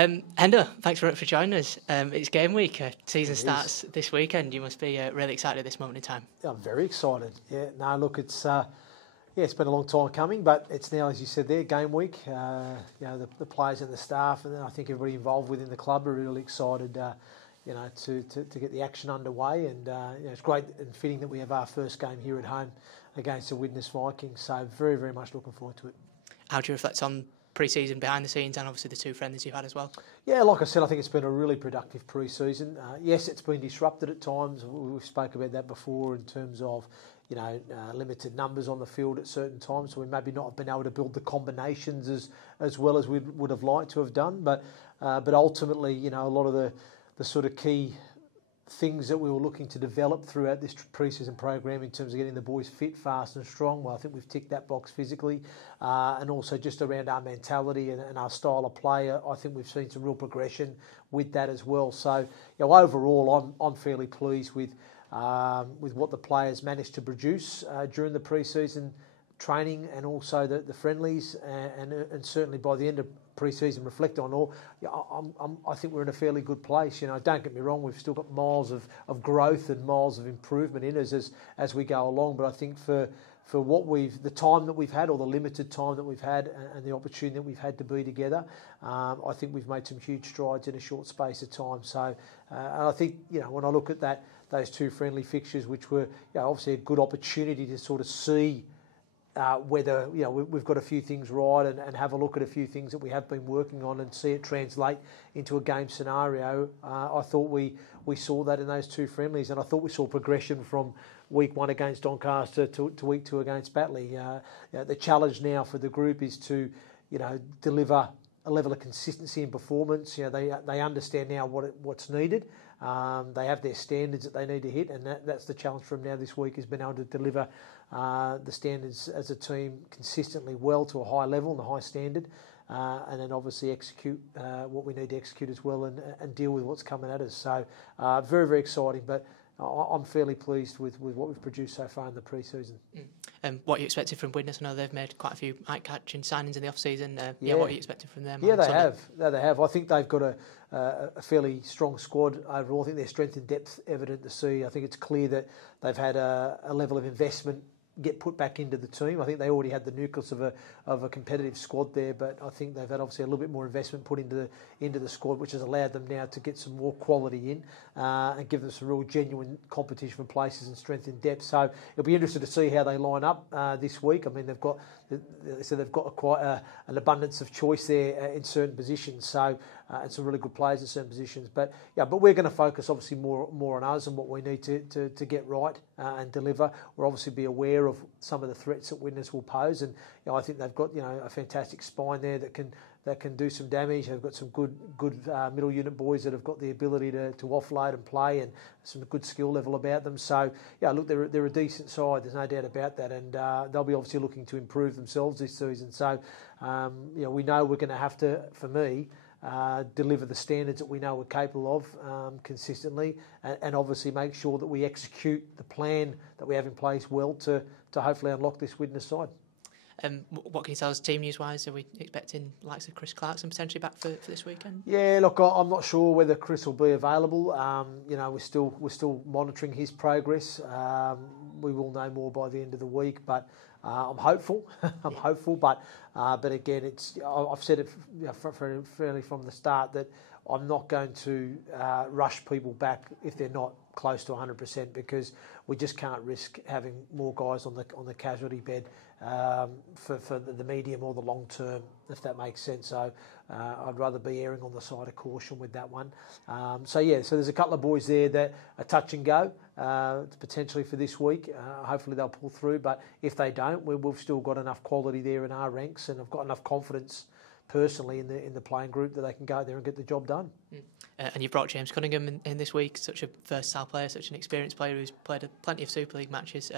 Hendo, thanks very much for joining us. It's game week. Season It starts this weekend. You must be really excited at this moment in time. Yeah, I'm very excited. Yeah, no, look, it's it's been a long time coming, but it's now, as you said there, game week. The players and the staff, and I think everybody involved within the club are really excited. To get the action underway, and it's great and fitting that we have our first game here at home against the Widnes Vikings. So very, very much looking forward to it. How do you reflect on pre-season behind the scenes and obviously the two friendlies you've had as well? Yeah, like I said, I think it's been a really productive pre-season. Yes, it's been disrupted at times. We've spoke about that before in terms of limited numbers on the field at certain times, so we maybe not have been able to build the combinations as well as we would have liked to have done. But ultimately, a lot of the sort of key things that we were looking to develop throughout this pre-season program in terms of getting the boys fit, fast and strong, well, I think we've ticked that box physically, and also just around our mentality and our style of play. I think we've seen some real progression with that as well. So overall, I'm fairly pleased with what the players managed to produce during the pre-season training and also the friendlies, and certainly by the end of pre-season, reflect on all. I think we're in a fairly good place. Don't get me wrong, we've still got miles of growth and miles of improvement in us as we go along. But I think for the time that we've had, or the limited time that we've had, and the opportunity that we've had to be together, I think we've made some huge strides in a short space of time. So, and I think when I look at those two friendly fixtures, which were obviously a good opportunity to sort of see whether we've got a few things right and have a look at a few things that we have been working on and see it translate into a game scenario. I thought we saw that in those two friendlies, and I thought we saw progression from week 1 against Doncaster to week 2 against Batley. The challenge now for the group is to deliver a level of consistency in performance. They understand now what's needed. They have their standards that they need to hit, and that's the challenge for them now this week, is being able to deliver the standards as a team consistently well to a high level and a high standard, and then obviously execute what we need to execute as well, and deal with what's coming at us. So very, very exciting, but I'm fairly pleased with what we've produced so far in the pre-season. And what you expected from Widnes? I know they've made quite a few eye-catching signings in the off-season. What are you expecting from them? Yeah, they have. I think they've got a fairly strong squad overall. I think their strength and depth evident to see. I think it's clear that they've had a level of investment get put back into the team. I think they already had the nucleus of a competitive squad there, but I think they've had obviously a little bit more investment put into the squad, which has allowed them now to get some more quality in and give them some real genuine competition for places and strength and depth. So it'll be interesting to see how they line up this week. I mean, they've got quite an abundance of choice there in certain positions. So and some really good players in certain positions. But we're going to focus obviously more on us and what we need to get right and deliver. We'll obviously be aware of some of the threats that Widnes will pose, and I think they've got a fantastic spine there that can do some damage. They've got some good middle unit boys that have got the ability to offload and play, and some good skill level about them. So look, they're a decent side. There's no doubt about that, and they'll be obviously looking to improve themselves this season. So we know we're going to have to, for me, deliver the standards that we know we're capable of consistently, and obviously make sure that we execute the plan that we have in place well to hopefully unlock this Widnes side. What can you tell us team news-wise? Are we expecting likes of Chris Clarkson potentially back for this weekend? Yeah, look, I'm not sure whether Chris will be available. We're still monitoring his progress. We will know more by the end of the week, but I'm hopeful. I'm hopeful, but again, I've said it fairly from the start that I'm not going to rush people back if they're not close to 100%, because we just can't risk having more guys on the casualty bed for the medium or the long term, if that makes sense. So I'd rather be erring on the side of caution with that one. So there's a couple of boys there that are touch and go potentially for this week. Hopefully they'll pull through, but if they don't, we've still got enough quality there in our ranks, and I've got enough confidence personally in the playing group that they can go there and get the job done. And you've brought James Cunningham in this week, such a versatile player, such an experienced player who's played plenty of Super League matches.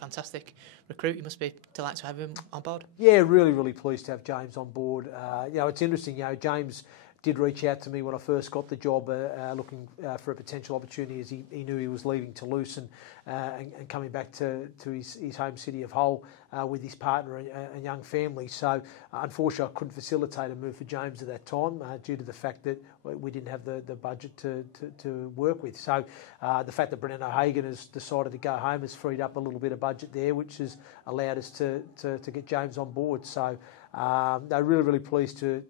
Fantastic recruit. You must be delighted to have him on board. Yeah, really, really pleased to have James on board. It's interesting. James did reach out to me when I first got the job, looking for a potential opportunity, as he knew he was leaving Toulouse and coming back to his home city of Hull with his partner and young family. So unfortunately I couldn't facilitate a move for James at that time due to the fact that we didn't have the budget to work with. So the fact that Brendan O'Hagan has decided to go home has freed up a little bit of budget there, which has allowed us to get James on board. So they're really pleased to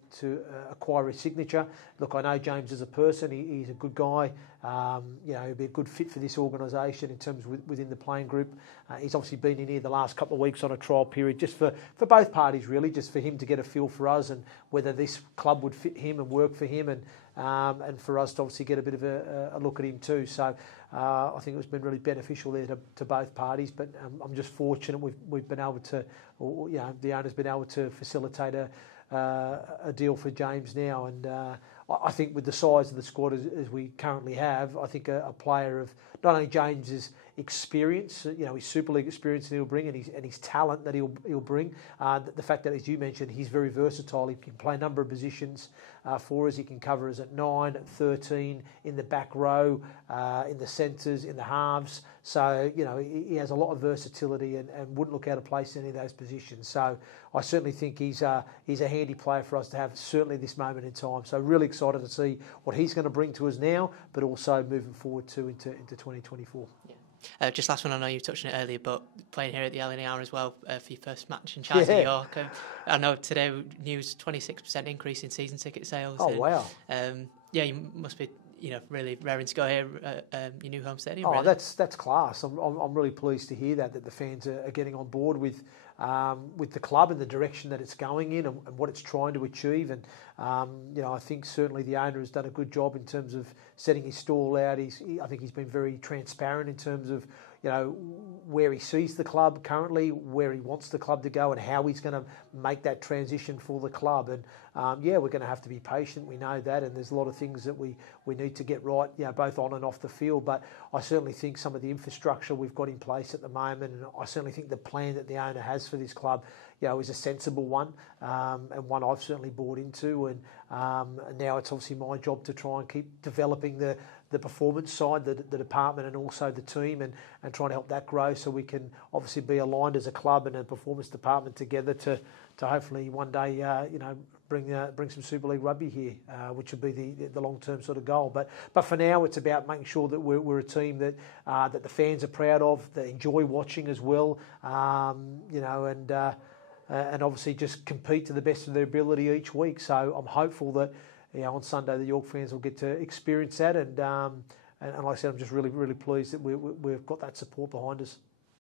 acquire his signature. Look, I know James as a person. He's a good guy. He'll be a good fit for this organisation in terms within the playing group. He's obviously been in here the last couple of weeks on a trial period, just for both parties really, just for him to get a feel for us and whether this club would fit him and work for him, and for us to obviously get a bit of a look at him too. So I think it's been really beneficial there to both parties. But I'm just fortunate we've been able to, the owner's been able to facilitate a deal for James now. And I think with the size of the squad as we currently have, I think a player of not only James's experience, his Super League experience that he'll bring, and his talent that he'll bring, the fact that, as you mentioned, he's very versatile. He can play a number of positions for us. He can cover us at 9, at 13, in the back row, in the centres, in the halves. So he has a lot of versatility and wouldn't look out of place in any of those positions. So I certainly think he's a handy player for us to have, certainly this moment in time. So really excited to see what he's going to bring to us now, but also moving forward too into 2024. Yeah. Just last one, I know you touched on it earlier, but playing here at the LNR as well for your first match in Charles New York. I know today news 26% increase in season ticket sales. Oh, wow. You must be really raring to go here at your new home stadium. Oh, really. that's class. I'm really pleased to hear that the fans are getting on board with the club and the direction that it's going in and what it's trying to achieve. And I think certainly the owner has done a good job in terms of setting his stall out. I think he's been very transparent in terms of where he sees the club currently, where he wants the club to go, and how he's going to make that transition for the club. And we're going to have to be patient. We know that, and there's a lot of things that we need to get right, both on and off the field. But I certainly think some of the infrastructure we've got in place at the moment, and I certainly think the plan that the owner has for this club, is a sensible one, and one I've certainly bought into. And now it's obviously my job to try and keep developing the performance side, the department, and also the team, and trying to help that grow so we can obviously be aligned as a club and a performance department together to hopefully one day bring some Super League rugby here, which would be the long-term sort of goal. But for now, it's about making sure that we're a team that the fans are proud of, that enjoy watching as well, and obviously just compete to the best of their ability each week. So I'm hopeful that on Sunday the York fans will get to experience that, and like I said, I'm just really pleased that we've got that support behind us.